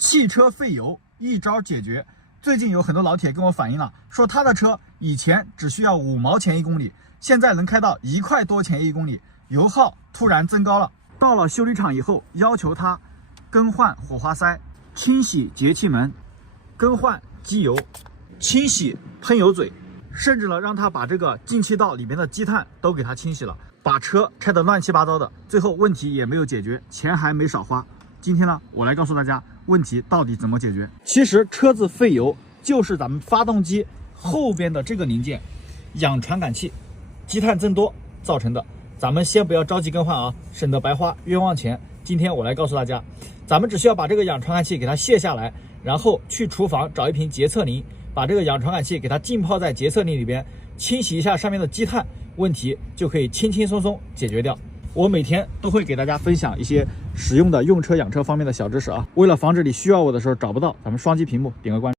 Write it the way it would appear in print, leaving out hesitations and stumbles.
汽车费油一招解决。最近有很多老铁跟我反映了，说他的车以前只需要5毛钱1公里，现在能开到1块多钱1公里，油耗突然增高了。到了修理厂以后，要求他更换火花塞、清洗节气门、更换机油、清洗喷油嘴，甚至呢让他把这个进气道里面的积碳都给他清洗了，把车拆得乱七八糟的，最后问题也没有解决，钱还没少花。今天呢，我来告诉大家问题到底怎么解决。其实车子费油就是咱们发动机后边的这个零件氧传感器积碳增多造成的。咱们先不要着急更换啊，省得白花冤枉钱。今天我来告诉大家，咱们只需要把这个氧传感器给它卸下来，然后去厨房找一瓶洁厕灵，把这个氧传感器给它浸泡在洁厕灵里边，清洗一下上面的积碳，问题就可以轻轻松松解决掉。我每天都会给大家分享一些实用的用车养车方面的小知识啊。为了防止你需要我的时候找不到，咱们双击屏幕点个关注。